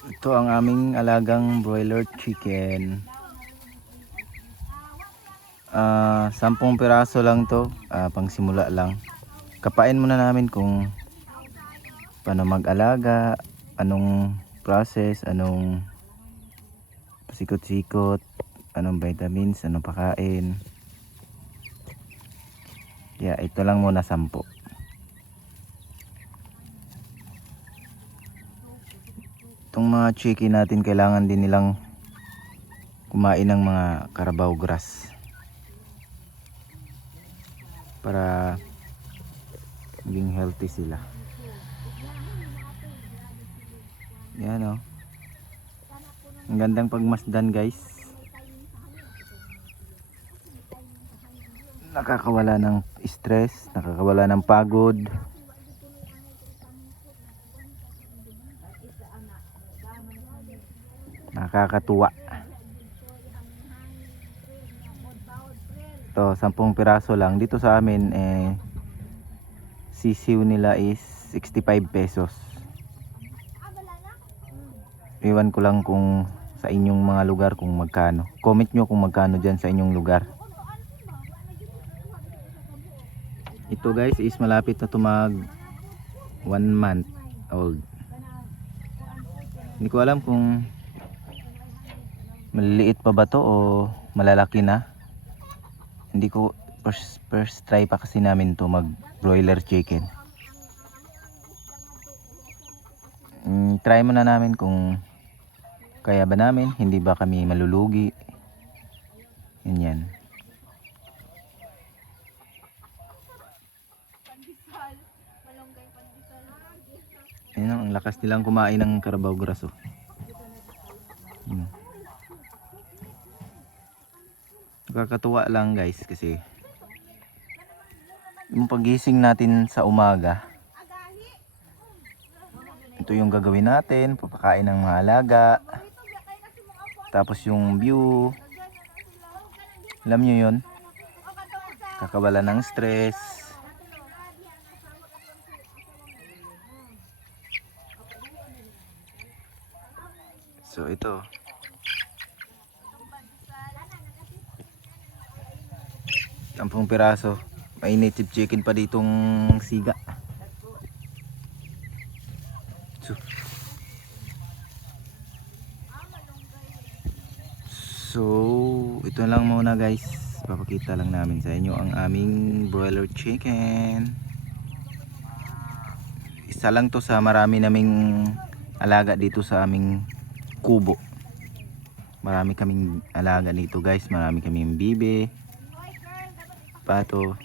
Ito ang aming alagang broiler chicken. 10 piraso lang to, pang simula lang. Kapain muna namin kung paano mag-alaga, anong process, anong pasikot-sikot, anong vitamins, anong pakain. Kaya ito lang muna 10. Itong mga chicken natin kailangan din nilang kumain ng mga carabao grass para maging healthy sila. Yan o. Ang gandang pagmasdan guys. Nakakawala ng stress, nakakawala ng pagod. Nakakatuwa. Ito, 10 piraso lang. Dito sa amin sisiw nila is 65 pesos. Iwan ko lang kung sa inyong mga lugar kung magkano. Comment nyo kung magkano dyan sa inyong lugar. Ito guys is malapit na tumag 1 month old. Hindi ko alam kung maliliit pa ba to o malalaki na. Hindi ko first try pa kasi namin to mag broiler chicken. Try muna namin kung kaya ba namin, hindi ba kami malulugi. Yan. Ayan, ang lakas nilang kumain ng carabao grass oh. Nakakatuwa lang guys kasi yung pagising natin sa umaga, ito yung gagawin natin, papakain ng mga alaga. Tapos yung view, alam nyo yun, kakawala ng stress. So ito 10 piraso. May native chicken pa ditong siga. So ito lang muna guys. Papakita lang namin sa inyo ang aming broiler chicken. Isa lang to sa marami naming alaga dito sa aming kubo. Marami kaming alaga dito guys. Marami kaming bibe, pato.